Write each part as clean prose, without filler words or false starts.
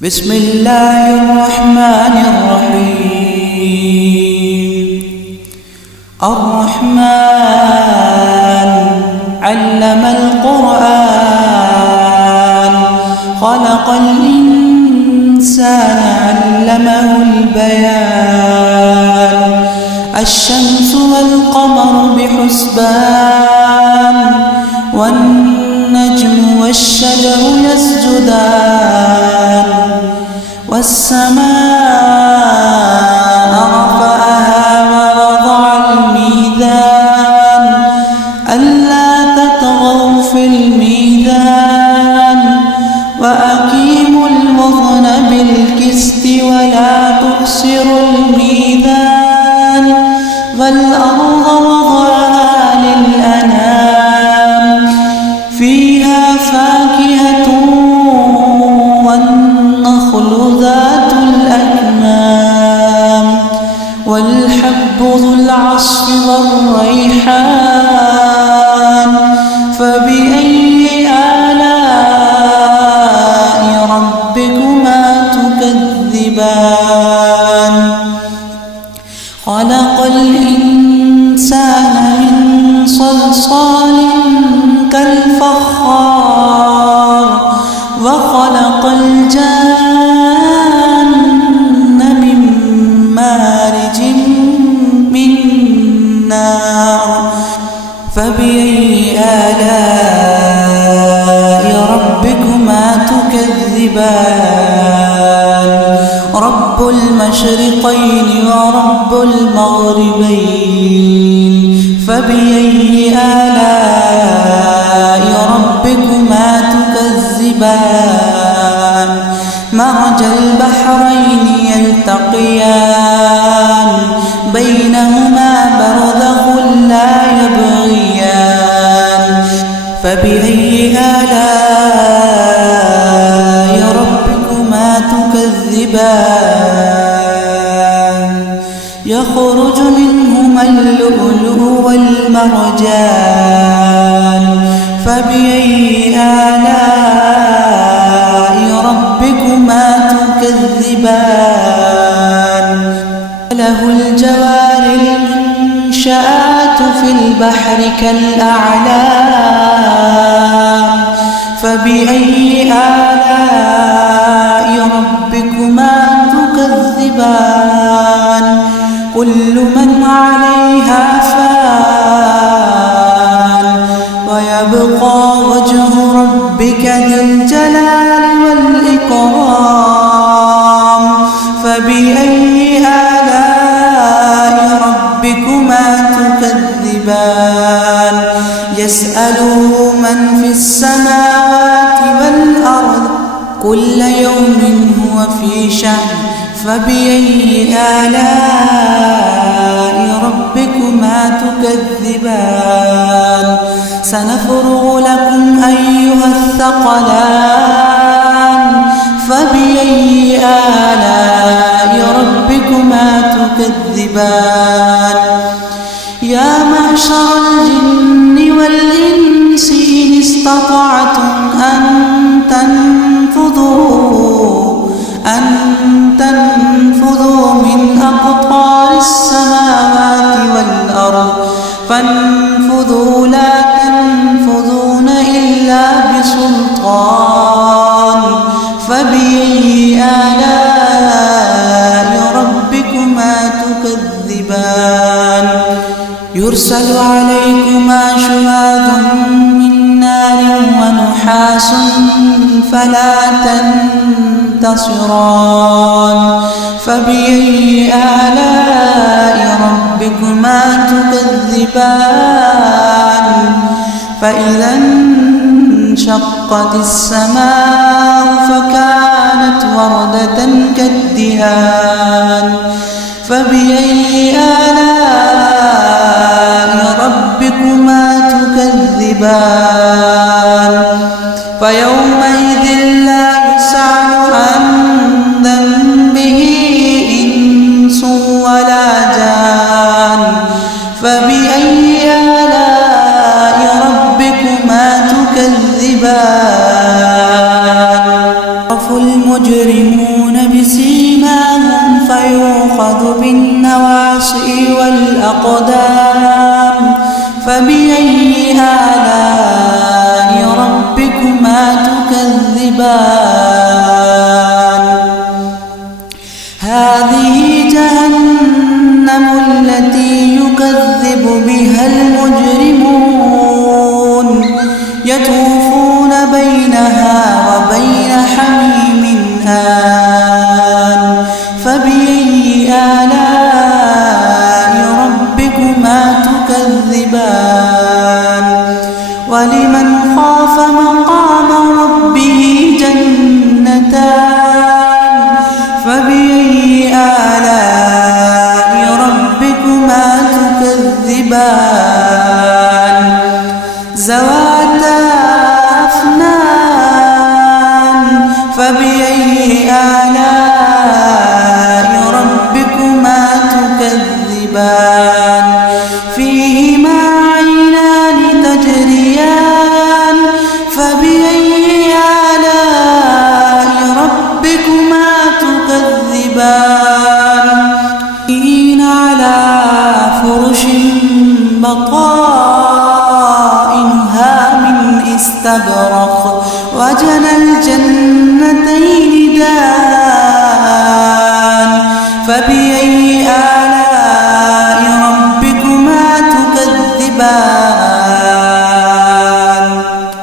بسم الله الرحمن الرحيم. الرحمن علم القرآن خلق الإنسان علمه البيان. الشمس والقمر بحسبان والنجم والشجر يسجدان. والسماء رفعها ووضع الميزان ألا تطغوا في الميزان وأقيموا الوزن بالقسط ولا تخسروا الميزان. والأرض وضعها للأنام فيها فاكهة والنخل ذات الأكمام والحب ذو العصف والريحان. فبأي آلاء ربكما تكذبان. خلق الإنسان من صلصال كالفخار وخلق الجان من مارج من نار. فبأي آلاء ربكما تكذبان. رب المشرقين ورب المغربين. فبأي آلاء ربكما تكذبان. مرج البحرين يلتقيان بينهما برزخ لا يبغيان. فبأي آلاء ربكما تكذبان. يخرج منهما اللؤلؤ والمرجان. فبأي آلاء ربكما تكذبان. له الجوار المنشآت في البحر كالأعلام. فبأي آلاء ربكما تكذبان. كل من عليها فان ويبقى وجه ربك ذي الجلال والإكرام. فبأي آلاء ربكما تكذبان. يسأله من في السماوات والأرض كل يوم هو في شأن. فبأي آلاء ربكما تكذبان. سنفرغ لكم أيها الثقلان. فبأي آلاء ربكما تكذبان. يا معشر الجن والإنس إن استطعتم أن تنفذوا من أقطار السماوات والأرض فانفذوا لا تنفذون إلا بسلطان. فبأي آلاء ربكما تكذبان. يرسل عليكما شواظ من نار ونحاس فلا تنتصران. فبأي آلاء ربكما تكذبان. فإذا انشقت السماء فكانت وردة كالدهان. فبأي آلاء ربكما تكذبان. فيومئذ لا يسأل عن ذنبه إنس ولا جان. فبأي آلاء ربكما تكذبان. المجرمون بسيماهم فيؤخذ بالنواصي والأقدام فبأي آلاء ربكما تكذبان هذه جهنم التي يكذب بها المجرمون يطوفون بينها وبين حميم آن فبأي آلاء ربكما تكذبان ولمن خاف مقام ربه جنتان فبأي آلاء ربكما تكذبان ذواتا أفنان فبأي آلاء ربكما تكذبان فيهما عينان تجريان فبأي آلاء ربكما تكذبان على فرش بطائنها من استبرق وجنى الجنتين دان فبأي آلاء ربكما تكذبان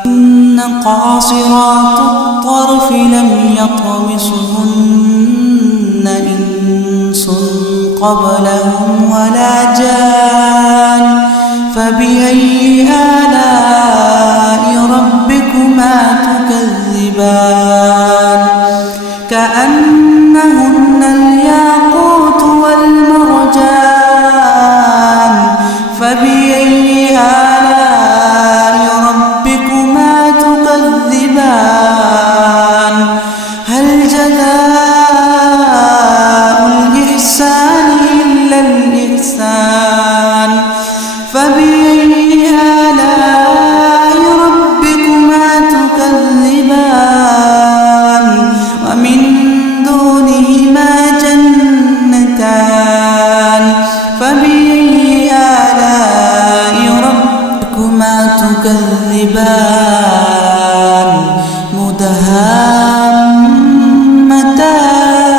إن قاصرات الطرف لم يطمسهن إنس قبلهم ولا جان فبأي آلاء ربكما تكذبان كأنهن الياقوت والمرجان فبأي آلاء ربكما تكذبان هل جزاء الإحسان إلا الإحسان فبأي آلاء ربكما تكذبان ومن دونهما جنتان فبأي آلاء ربكما تكذبان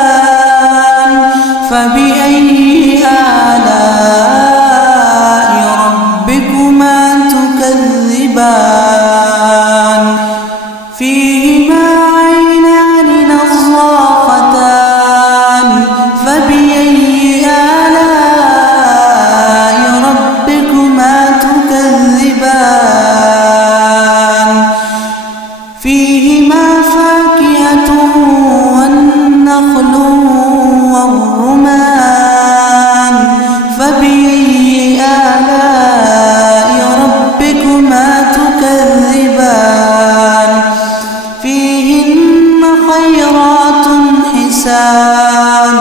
مدهامتان فبأي آلاء ربكما تكذبان فيهما عينان نضاختان فبأي آلاء ربكما تكذبان فيهما فاكهة والنخل والرمان فبأي آلاء ربكما تكذبان فيهن خيرات حسان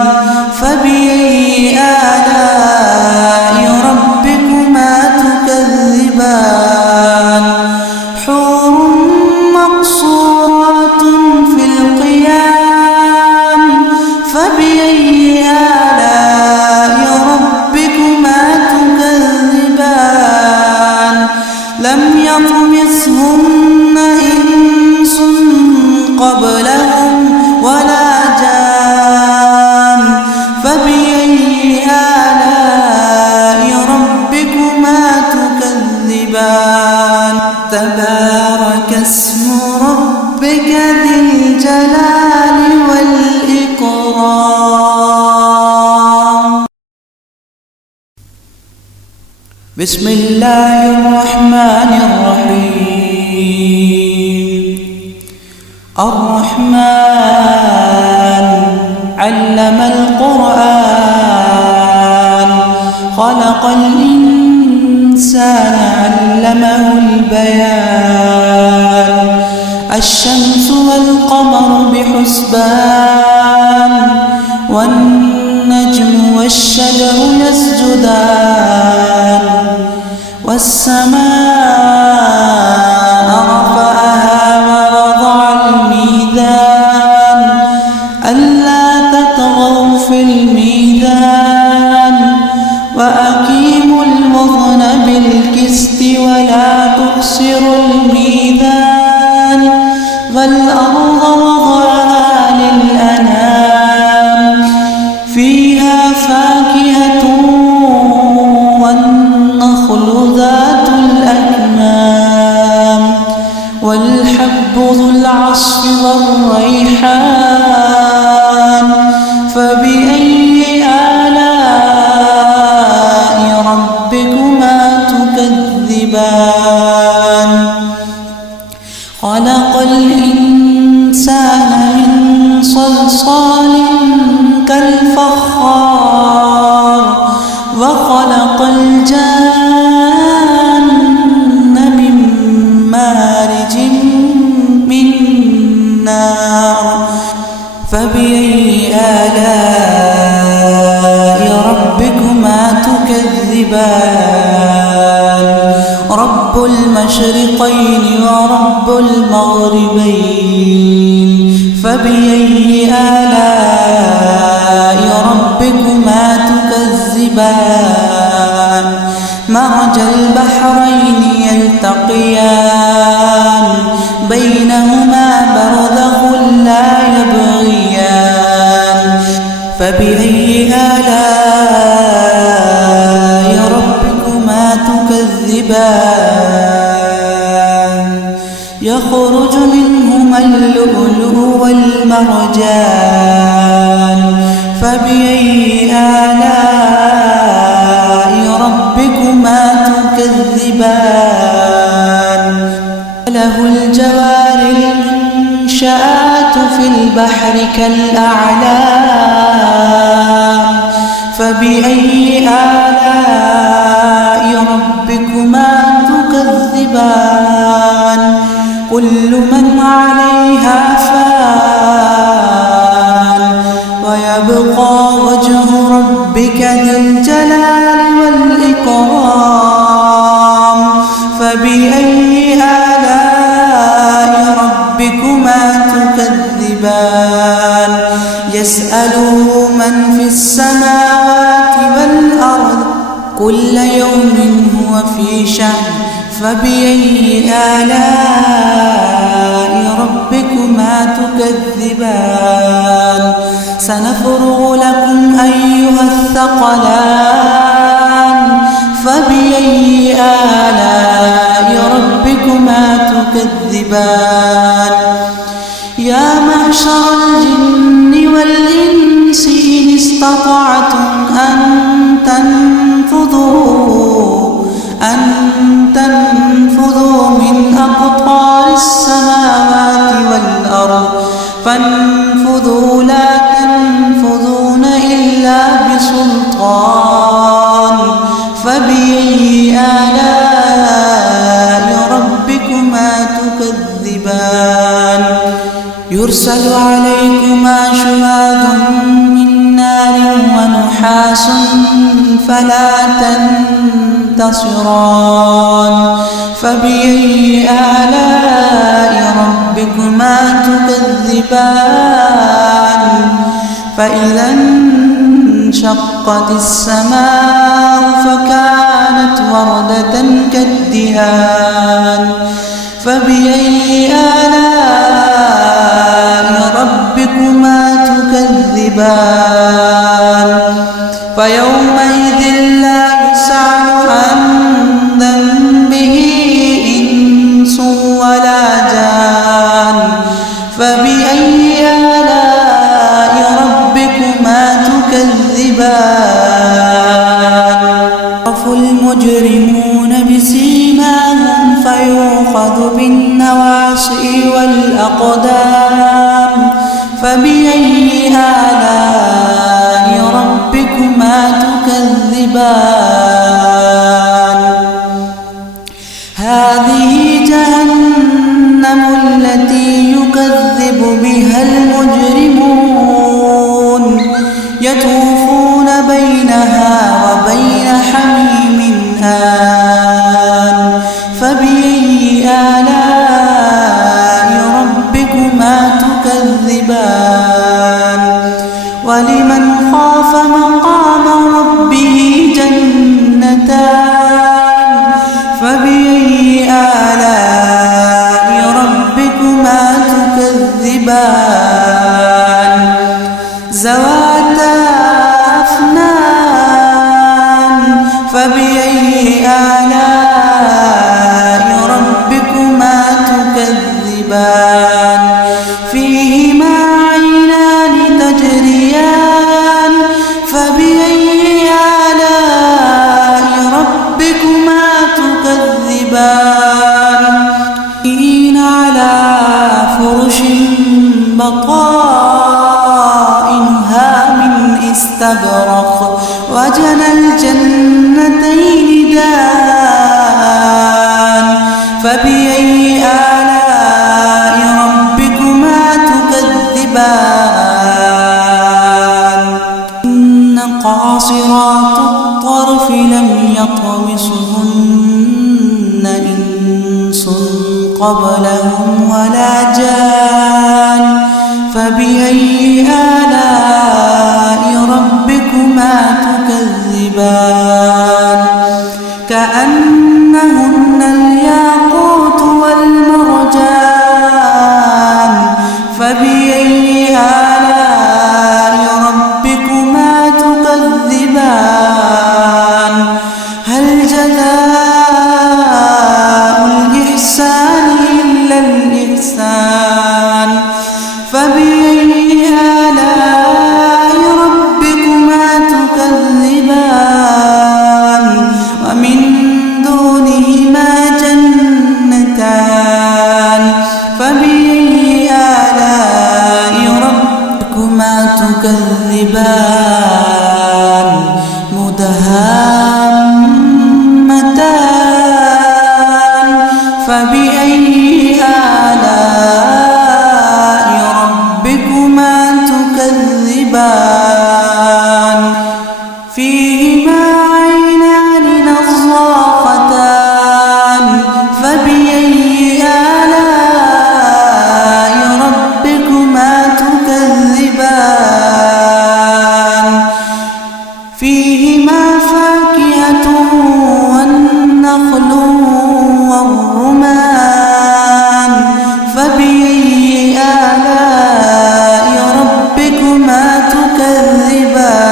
فبأي آلاء ربكما تكذبان حور مقصورات في القيام فبأي آلاء ربكما تكذبان لم يطمسهن إنس قبلهم ولا جان فبأي آلاء ربكما تكذبان تبارك اسم ربك ذي الجلال والإكرام بسم الله الرحمن الرحيم الرحمن علم القرآن خلق الإنسان علمه البيان الشمس والقمر بحسبان والنجم والشجر يسجدان والسماء رفعها ووضع الميزان صلصال كالفخار وخلق الجن من مارج من نار فبأي آلاء ربكما تكذبان رب المشرقين ورب المغربين فبأي آلاء ربكما تكذبان مرج البحرين يلتقيان بينهما برزخ لا يبغيان فبأي آلاء ربكما تكذبان يخرج منهما اللؤلؤ والمرجان فبأي آلاء ربكما تكذبان له الجوار المنشآت في البحر كالأعلام فبأي آلاء ربكما تكذبان كل من عليها فان ويبقى وجه ربك ذي الجلال والإكرام فبأي آلاء ربكما تكذبان يسأله من في السماوات والأرض كل يوم هو في شأن فبأي آلاء ربكما تكذبان سنفرغ لكم أيها الثقلان فبأي آلاء ربكما تكذبان يا معشر الجن والإنس إن استطعتم أن تنفذوا من أقطار السماوات والأرض فانفذوا لا تنفذون إلا بسلطان فبأي آلاء ربكما تكذبان يرسل عليكما شواظ من نار ونحاس فلا تنتصران فبأي آلاء ربكما تكذبان فإذا انشقت السماء فكانت وردة كالدهان فبأي آلاء ربكما تكذبان فيومئذ لا يسأل عن ذنبه إنس ولا جان فبأي آلاء ربكما تكذبان يعرف المجرمون بسيماهم فيؤخذ بالنواصي والأقدام فبأي آلاء ربكما تكذبان هذه جهنم التي يكذب بها المجرمون يطوفون بينها وبين حميم آن فبأي آلاء ربكما تكذبان ولمن خاف مقام ربه جنتان فبأي آلاء ربكما تكذبان ذواتا أفنان فبأي آلاء ربكما تكذبان فيهما عينان تجريان فبأي آلاء ربكما تكذبان على فرش بطائن استبرق وجنى الجنتين دان فبأي آلاء ربكما تكذبان إن قاصرات الطرف لم يطمثهن إنس قبلهم ولا جان فبأي آلاء ربكما تكذبان كأنهن الياقوت والمرجان فبأي آلاء ربكما تكذبان هل جزاء الإحسان إلا الإحسان فبأي آلاء ربكما تكذبان ومن دونهما جنتان فبأي آلاء ربكما تكذبان مدهامتان فبأي آلاء ربكما تكذبان فيهما عينان نضاختان فبأي آلاء ربكما تكذبان فيهما فاكهة والنخل والرمان فبأي آلاء ربكما تكذبان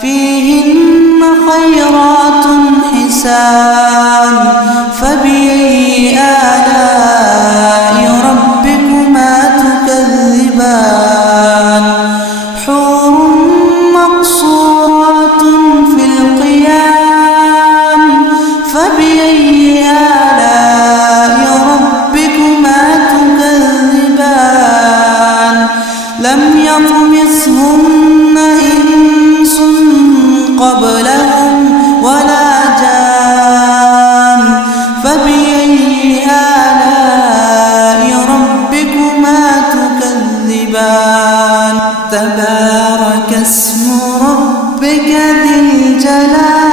فيهن خيرات حسان فبأي آلاء ربكما تكذبان حور مقصورات في القيام فبأي آلاء ربكما تكذبان لم يطمثهن إنس قبلهم ولا جان فبأي آلاء ربكما تكذبان تبارك اسم ربك ذي الجلال